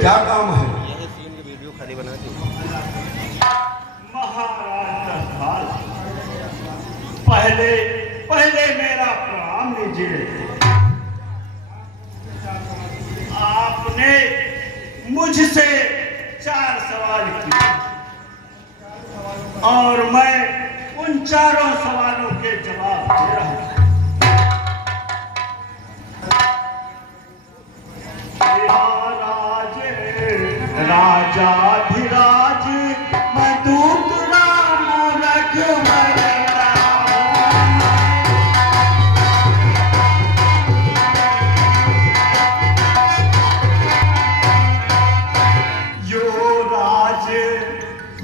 क्या काम है? यही सीन की वीडियो खाली बना दी। महाराज दशपाल, पहले पहले मेरा प्रणाम लीजिए। आपने मुझसे 4 सवाल किए और मैं उन चारों सवालों के जवाब दे रहा हूं। महाराज राजाधिराज मैं दूत राम रघुवर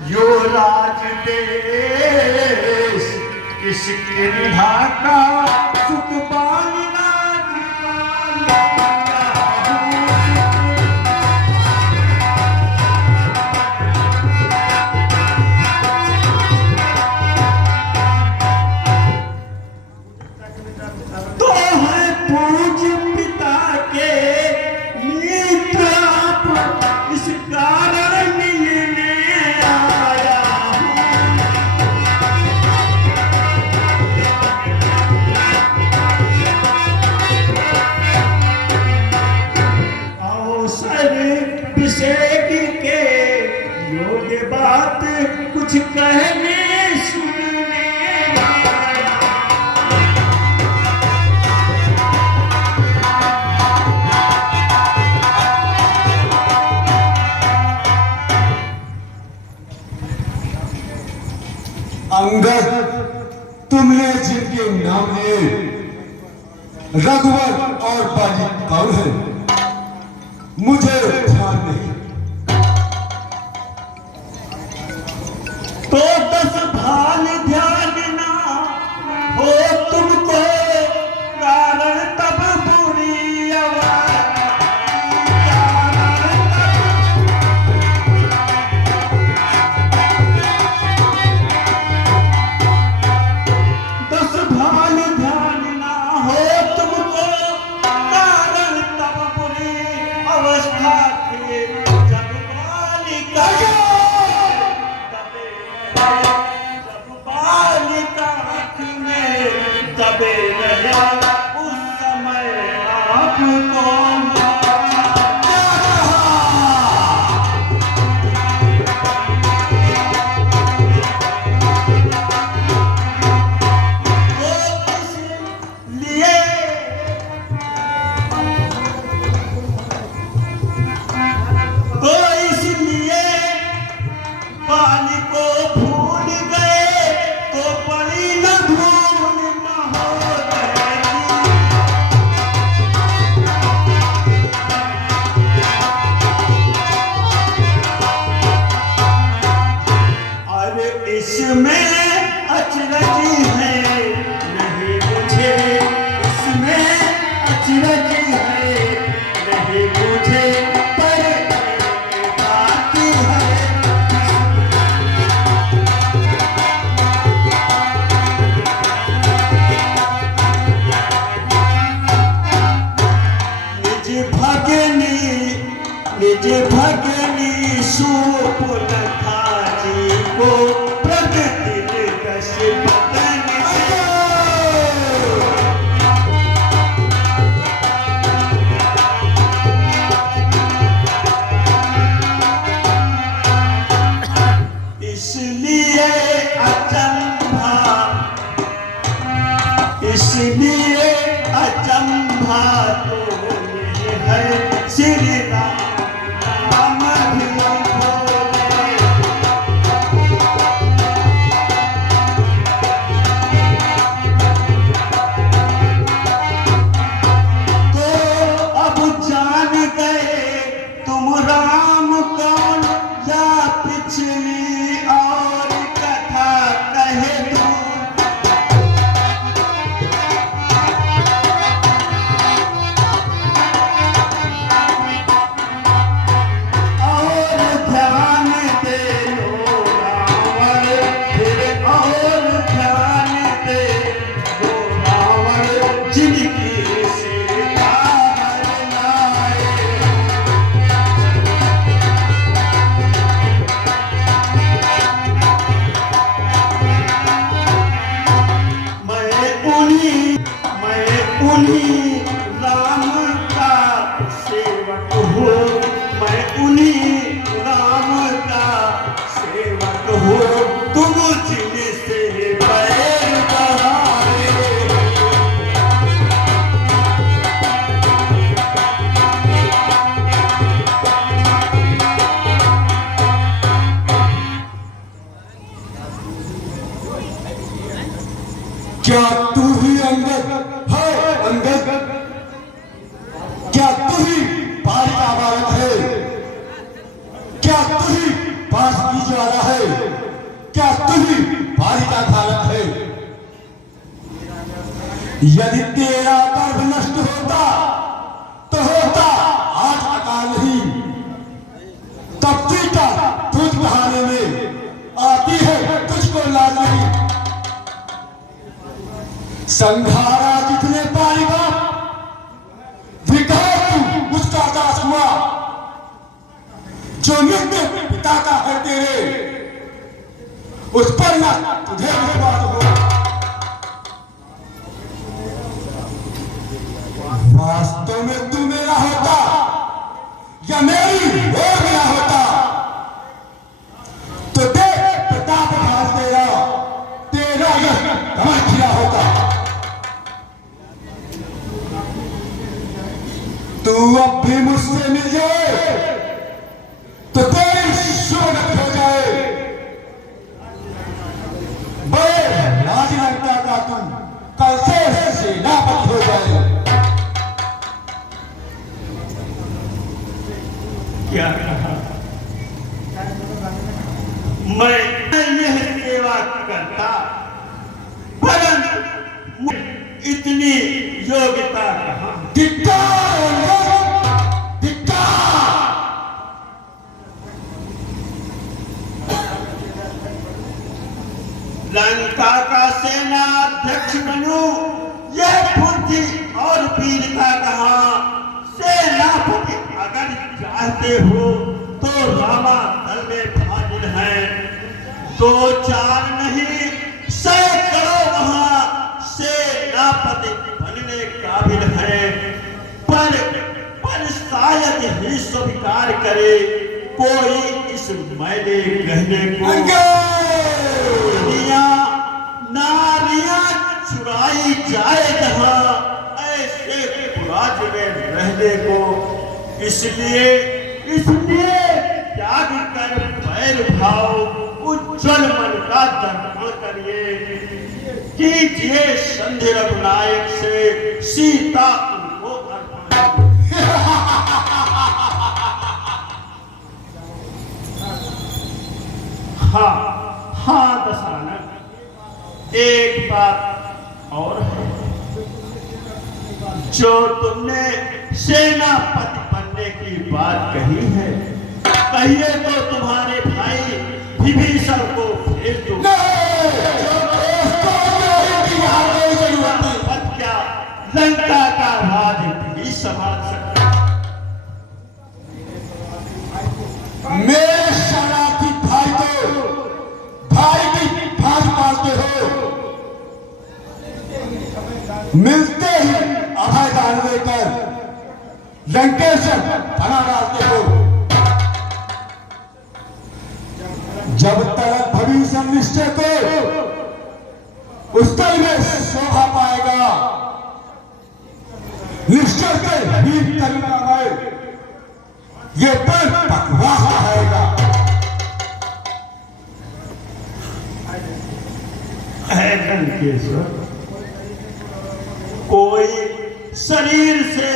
यो राज देश किसके ढाका सुखपाल तो है पूज्य पिता के मित्र आप इस कारण मिलने आया अवसर विषेक के योग्य बात कुछ कहने सुनने आया। अंगद, तुमने जिनके नाम लिए रघुवर और बाली कौन है? मुझे ध्यान नहीं। तो 10 भाल ध्यान ना हो तुमको कारण तब बुरी आवाज। दबे रहा उस समय आपको इसलिए पानी को भूल गए तो पड़ी न भूल इसमें अचरज है नहीं मुझे, इसमें अचरज है नहीं मुझे, पर बात है निज भगनी सुपुलखा जी को इसलिए अचंभा तो ये है श्री राम भी बोले। तो अब जान गए तुम राम कौन, या पिछली और कथा कहे तुम। यदि तेरा गर्भ नष्ट होता तो होता आज अकाल ही, तब सीता तुझ बहाने में आती है, तुझको लाज नहीं। संघारा जितने पाएगा विकार तू उसका दास हुआ, जो मृत्यु पिता का है तेरे उस पर न तुझे विश्वास हो। वास्तव में तू मेरा होता या मेरी हो गया होता तो देख प्रताप भाग तेरा यह कमर खिला होता। तू अब भी मुझसे मिल जाए तो तेरी शोहरत हो जाए। बड़े राजनगता का तू कल से सेनापति हो जाए। क्या कहा? मैं यह सेवा करता, परंतु इतनी योग्यता कहाँ? धिक्कार धिक्कार। लंका का सेनाध्यक्ष बनूं, यह बुद्धि और वीरता कहाँ? सेनापति अगर चाहते हो तो रामा दल में भागिल है, 2-4 नहीं 100 वहां सेनापति बनने काबिल है, पर शायद ही स्वीकार करे कोई इस मैले गहने को। नारियां चुराई जाए जहां ऐसे पुराज में रहने को, इसलिए त्याग कर पैर भाव उज्जवल मन का दर्पण करिए, कीजिए संधि रघुनायक से सीता उनको अर्पण। हाँ दशरथ, एक बात और है, जो तुमने सेनापति बनने की बात कही है, कहिए तो तुम्हारे भाई विभीषण को भेज दो। क्या लंका का राज भी संभाल सकता? मेरे शरारती भाई की भाग पाते हो, मिलते ही अभय दान लेकर लंकेश्वर बना डालते हो। जब तक भविष्य निश्चय को उस स्थल में शोभा पाएगा, निश्चय के वीर करुणा में ये पर बकवास रहेगा। लंकेश्वर, कोई शरीर से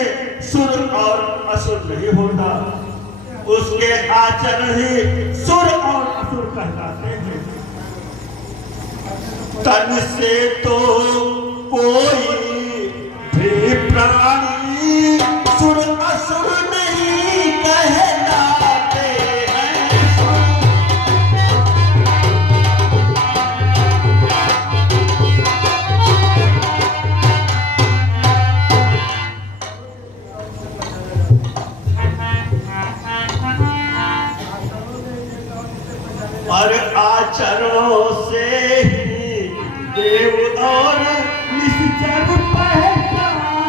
सुर और असुर नहीं होता, उसके आचरण ही सुर और असुर कहलाते हैं। तन से तो कोई भी प्राणी सुर असुर नहीं कहलाते हैं। और आचरणों से ही देव और निश्चर पहचाना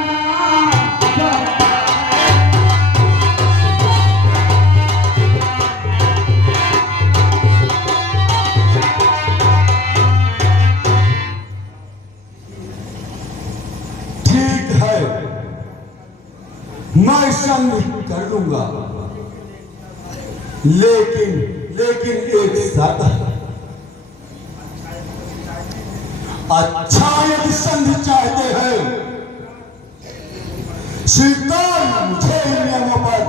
जाता है। ठीक है, मैं संधि कर लूंगा, लेकिन एक शर्त है। अच्छा यदि संधि चाहते हैं, स्वीकार मुझे इन नियमों पर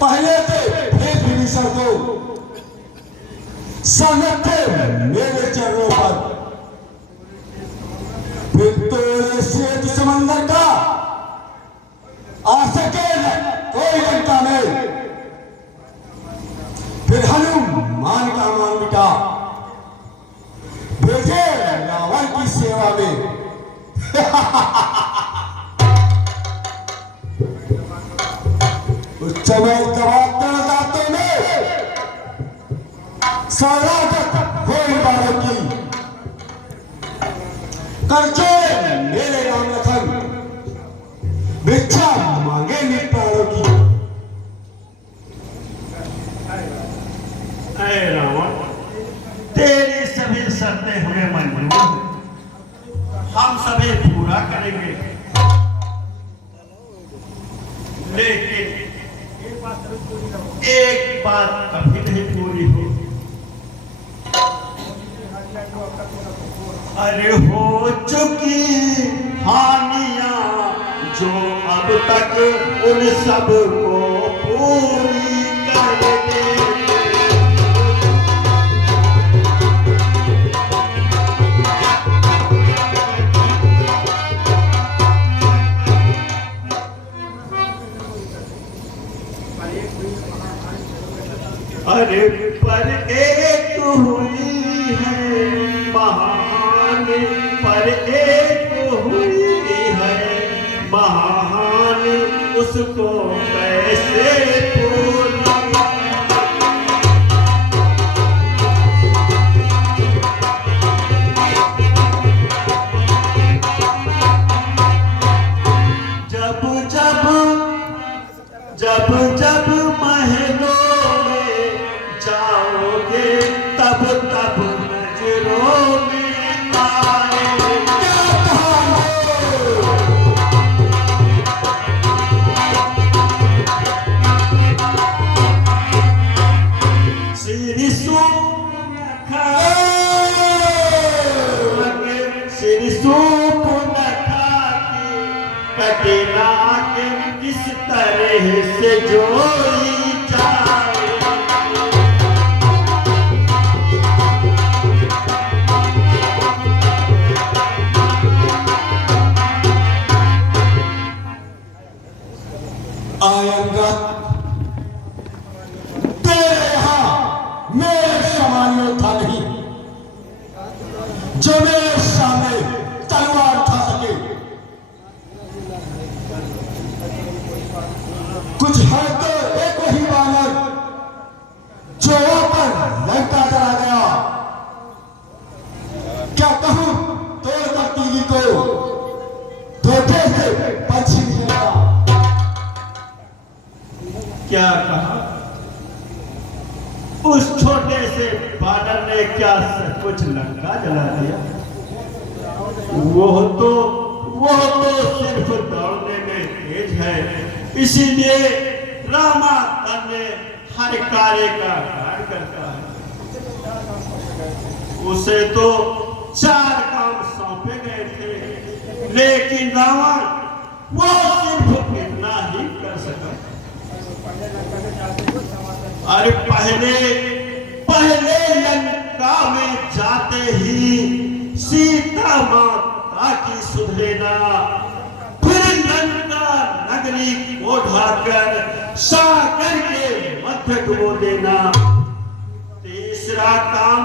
पहले थे भेद विभीषण को, सहमत थे मेरे चरणों पर, बेटा भेजे रावण की सेवा में। उस समय दबाकर दांतों में सारागत होई बारों की करके मेरे राम लखन भिक्षा मांगे निपारों की। ऐ रावण, तेरी सभी शर्तें हमें मंजूर हैं। हम सभी पूरा करेंगे, लेकिन एक बात कभी नहीं पूरी हो। अरे हो चुकी हानियां जो अब तक उन सब को पूरी कर दे। अरे पर एक हुई है महान, पर एक हुई है महान, उसको कैसे भूलूं। जब जब जब जब महलों में जाओगे तब तब नजरों में आएगा। श्री सूप न खाती कटिना के किस तरह से जोड़ी जाए। आयंगा तेरे यहां मेरे समान योद्धा नहीं जो मेरे सामने तलवार उठा सके। कुछ है तो एक वही बालक जो पर लंका चला गया। क्या कहूं तोड़ कर टीवी को धोखे से पंछी निकला। क्या कहा? उस छोटे से बानर ने क्या सब कुछ लंका जला दिया? वो तो सिर्फ दौड़ने में तेज है, इसीलिए रामा ने हर कार्य का कार्य करता है। उसे तो 4 काम सौंपे गए थे, लेकिन रावण वो सिर्फ इतना ही कर सका। अरे पहले लंका में जाते ही सीता माता की सुध लेना, फिर लंका नगरी को ढाकर सागर के मध्य डुबो देना। तीसरा काम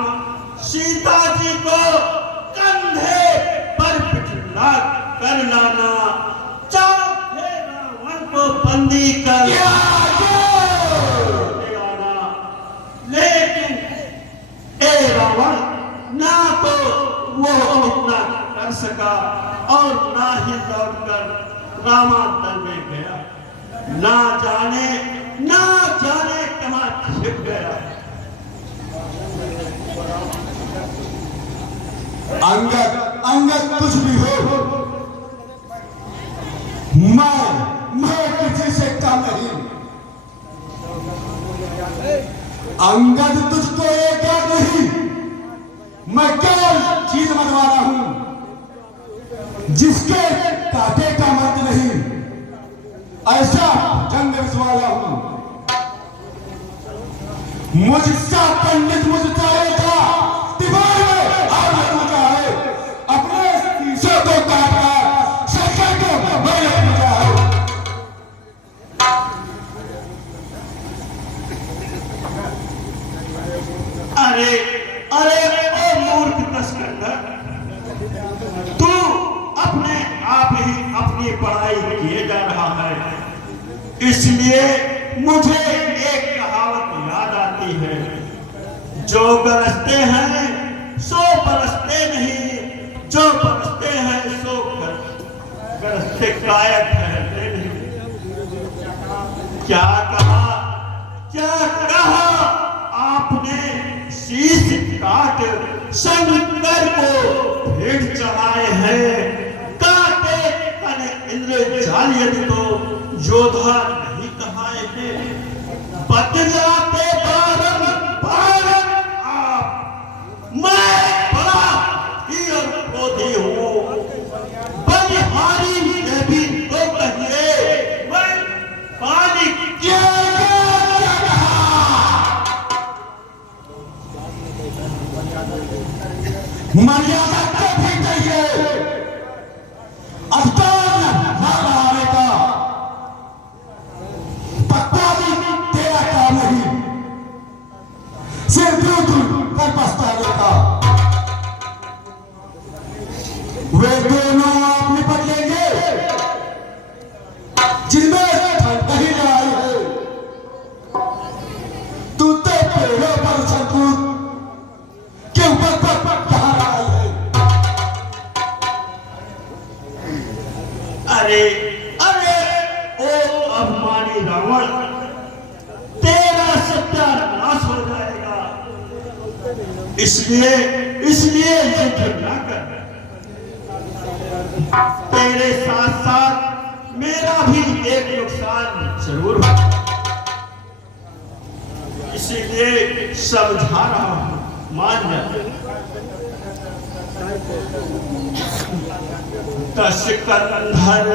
सीता जी को कंधे पर बिठा कर लाना। चौथे रावण को बंदी कर लेकिन ए रावण ना तो वो इतना कर सका और ना ही दौड़कर रामांतर में गया। ना जाने कहां छिप गया। अंगद कुछ भी हो, मैं किसी से कम नहीं। अंगद तुझको एक याद नहीं, मैं केवल चीज मनवाना हूं जिसके काटे का मत नहीं। ऐसा जंग विश्वाला हूं। मुझसा पंडित मुझ चाहेगा दीवार में आग लगा है, अपने शीशे को काटकर शक्कर को मैंने पूछा है। अरे इसलिए मुझे एक कहावत याद आती है, जो बरसते हैं सो बरसते नहीं, जो बरसते हैं सो बरसते कायम ठहरते नहीं। क्या कहा आपने? शीश काट शंकर को भेंट चढ़ाए हैं, काटे तन इंद्रजालियत को योद्धा नहीं कहाए हैं। बतलाते बारंबार आप, मैं बड़ा ही और क्रोधी हूँ, बलिहारी देवी तो कहिए, मैं पानी क्या मर्यादा को भी चाहिए, अवतार बढ़ाने का पक्का भी तेरा काम नहीं, सिर्फ दूर पर पछताने का। वे दोनों आप निपट लेंगे जिनमें ठंड ही आई है। तू तो पेड़ों पर संकूल के ऊपर अरे अरे ओ अभिमानी रावण, तेरा सत्यानाश हो जाएगा। इसलिए युद्ध न कर, तेरे साथ साथ मेरा भी एक नुकसान जरूर हो, इसीलिए समझा रहा हूं, मान जा। दस कंधर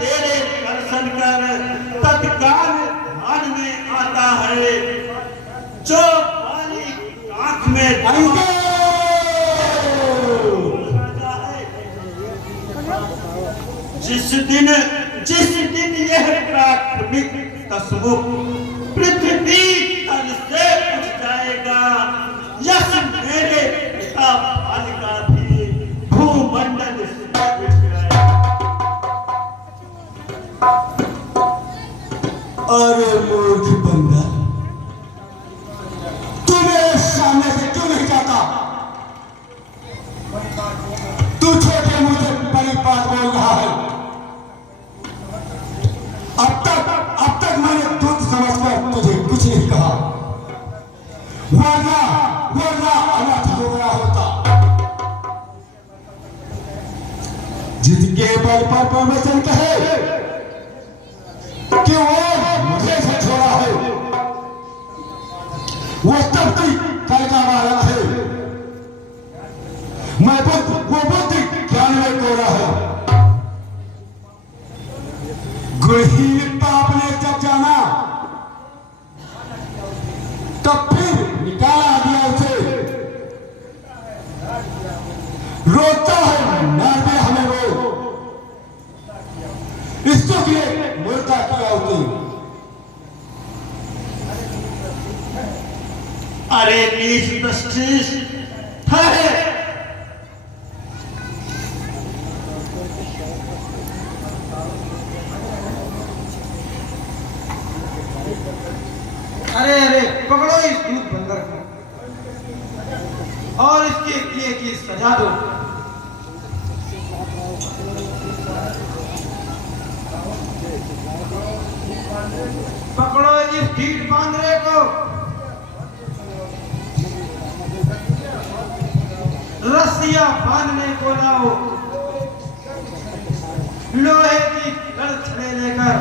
तेरे दर्शन कर तत्काल ध्यान में आता है, जो पानी आंख में जिस दिन यह प्राथमिक तस्वुर पृथ्वी तल से उठ जाएगा, यश मेरे पिता पाल का भी भूमंडल से उठ जाएगा। अरे मूर्ख बंदा, तू मेरे सामने से क्यों नहीं जाता? तू छोटे मुंह से बड़ी बात बोल रहा है। अब तक मैंने दूध समझकर तुझे कुछ नहीं कहा, वरना अनर्थ हो गया होता। जिसके बल पर परमेश्वर कहे कि वो मुझे से छोड़ा है, वो तब तक कल का वाला है। मैं वो बुद्धि ज्ञान में कोरा है। गृहीता आपने जब जाना तब फिर निकाला दिया उसे, रोता है नारदे हमें वो, इसको के मुर्दा किया उसे। अरे नीच दृष्टिस ठहरे, अरे पकड़ो इस दूध बंदर को और इसके किए की सजा दो। पकड़ो इस ढीठ बांदरे को, रस्सियां बांधने को लाओ, लोहे की कड़छड़े लेकर।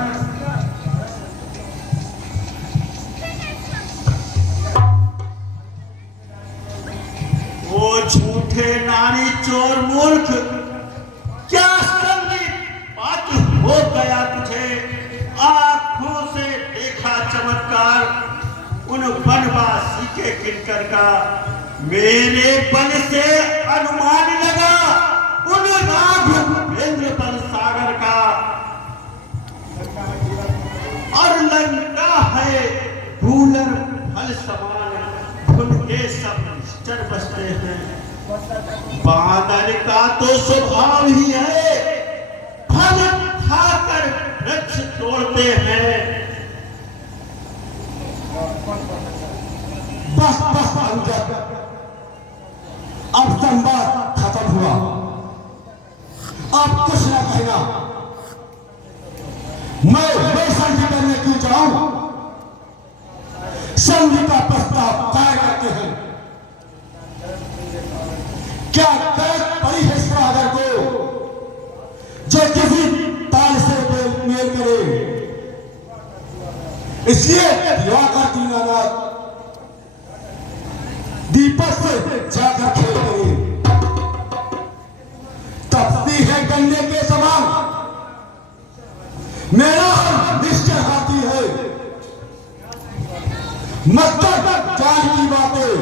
वो झूठे नारी चोर मूर्ख, क्या समझी बात हो गया तुझे? आंखों से देखा चमत्कार उन वनवासी के किंकर का, मेरे बल से अनुमान लगा उन राघवेंद्र बल सागर का। और लंका है भूलर फल समान, धुन के सब चर बसते हैं। बादल का तो स्वभाव ही है फल खाकर वृक्ष तोड़ते हैं। बस बस अंगद, अब संवाद खत्म हुआ, अब कुछ न कहना। मैं संधि करने क्यों जाऊं? संधि का प्रस्ताव तय करते हैं। क्या कैद पड़ी है सागर को जो किसी ताल से मेल करे? इसलिए दिवाकर दीनानाथ दीपक से जाकर खेल करे। तपती है गन्ने के समान, मेरा निश्चय हाथी है। मतलब जानकी बातें,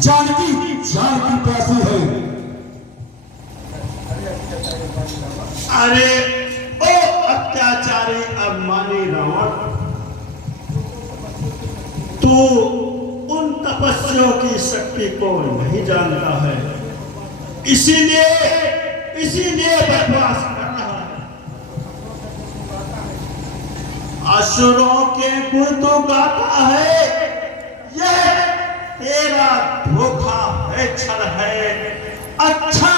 जानकी जानकी प्यासी है। अरे ओ अत्याचारी अभिमानी रावण, तू उन तपस्वियों की शक्ति को नहीं जानता है, इसीलिए बकवास कर रहा है। असुरों के गुण तो गाता है, यह तेरा धोखा है, छल है। अच्छा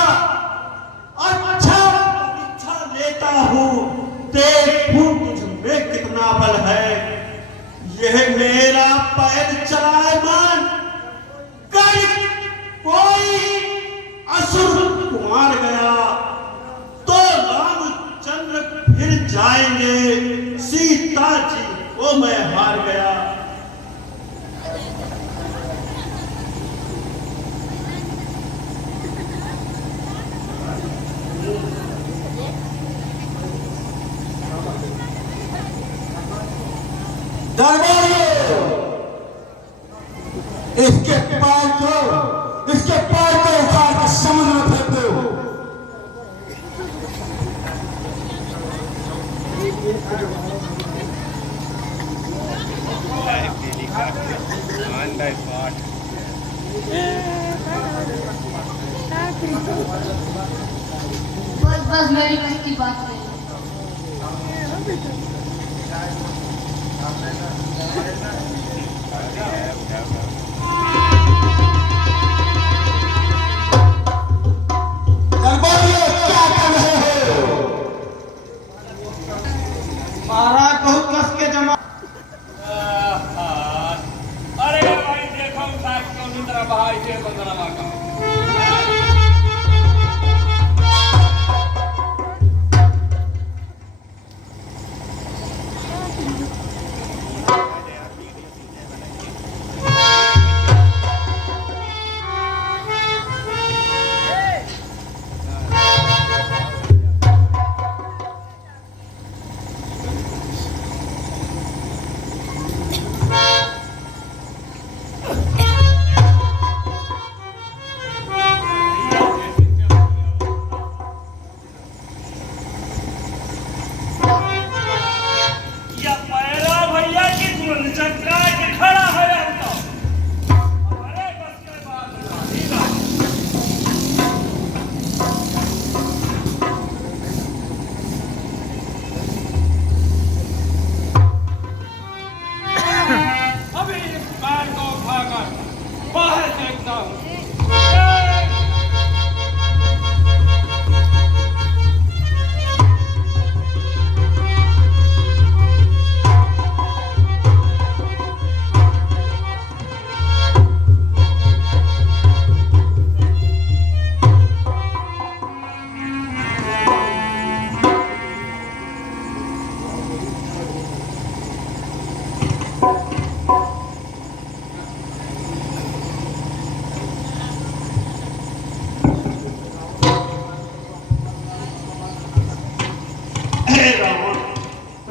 परीक्षा लेता हूं, देखूं तुझ में कितना बल है। यह मेरा पैर चलायमान कर कोई असुर को मार गया तो रामचंद्र फिर जाएंगे, सीता जी को मैं हार गया। दरबारियों, इसके पैर को उखाड़ कर समुद्र में फेंक दो। बस मेरी बस की बात नहीं। दरबारियों, क्या कर रहे हो? महाराज बहुत कस के जमा। अरे भाई देखो साहब कौन तरह बहाई के बंदना मांगा।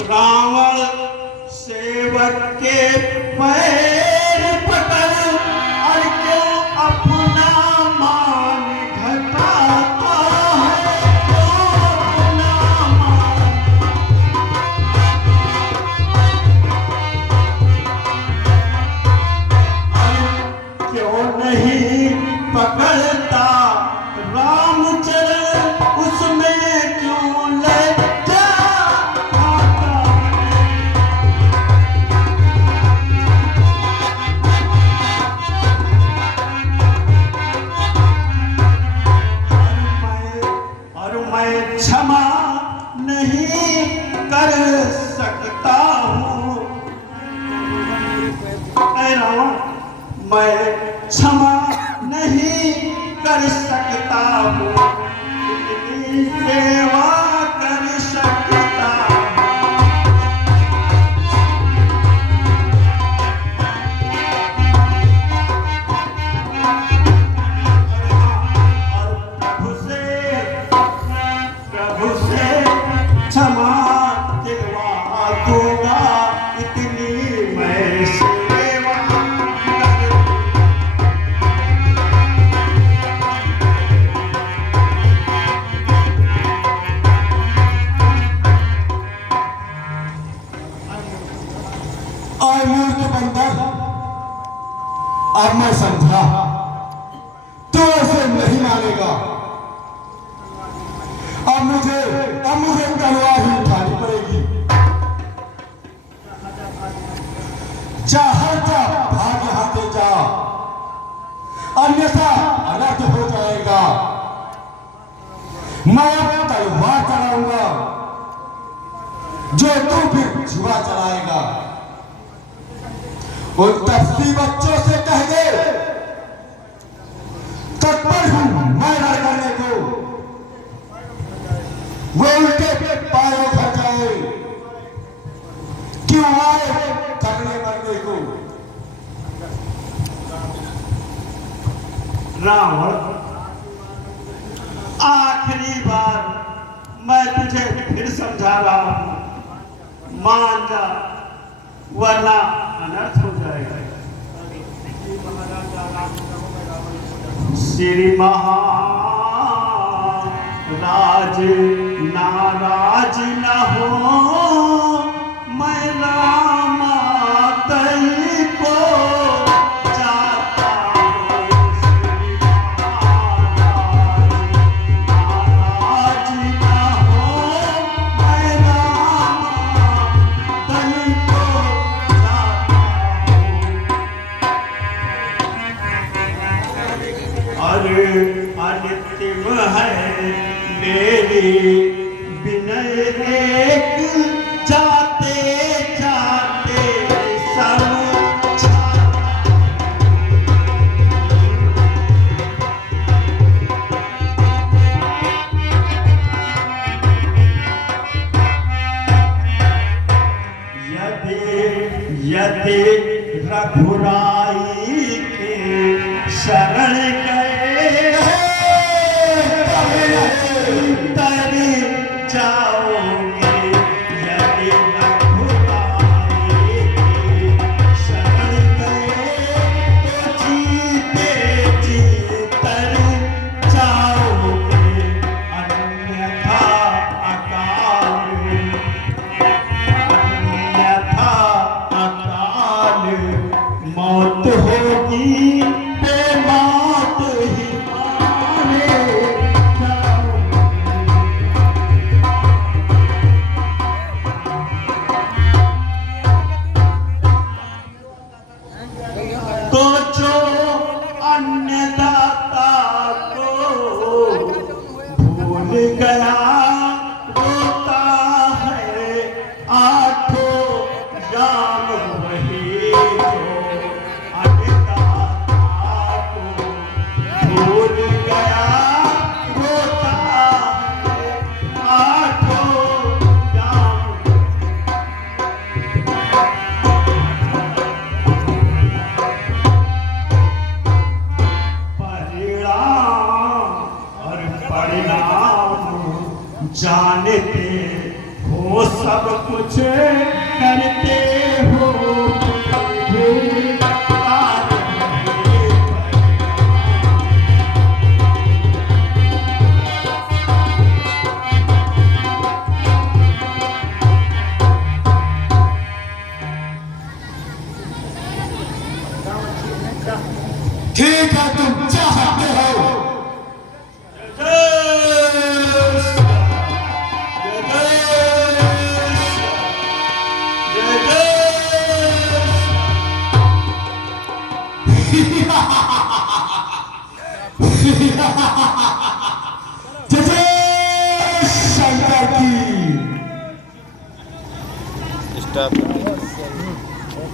रावण सेवक के पैर पकड़ और क्यों अपना मान घटाता है, क्यों अपना मान। क्यों नहीं पकड़ता रामचरण, उसमें क्यों ले मैं क्षमा नहीं कर सकता हूँ, इतनी सेवा कर सकता हूँ। और प्रभु से क्षमा दिलवा दूंगा, इतनी मैं सेवा कर। आए मूर्ख बंदर, अब मैं समझा तो ऐसे नहीं मानेगा। अब मुझे तलवार ही उठानी पड़ेगी। चाहे जा भाग यहां से जा, अन्यथा अनर्थ हो जाएगा। मैं अब तलवार चलाऊंगा, जो तू फिर जुआ चलाएगा। उन तस्ती बच्चों से कह दे तत्पर हूं मैं लड़ करने को, वो उनके पायों भर जाए, क्यों आए करने मरने को। रावण, आखिरी बार मैं तुझे फिर समझा रहा हूं, मान जा वरना अनर्थ हो जाएगा। श्री महाराज नाराज न हो, मैं रामा तई को जाता हूँ। श्री महाराज नाराज न हो, मैं रामा तई को जाता हूँ। अरे अंतिम है मेरी विनय एक, जाते जाते सब यदि रघुराई के शरण गए तरी जाओगे। यदि रघुराई के शरण गए तो जीते जी तरी जाओगे, अन्यथा अकाल मौत होगी, बेमौत ही मारे तो जो अन्नदाता को भूल गया रोता है आठों जाम, वही जो अन्नदाता को भूल गया रोता है आठों जाम। परिणाम जानते हो, सब कुछ करते हो, ठीक है तुम चाहते हो। जय शंकर की। स्टॉप।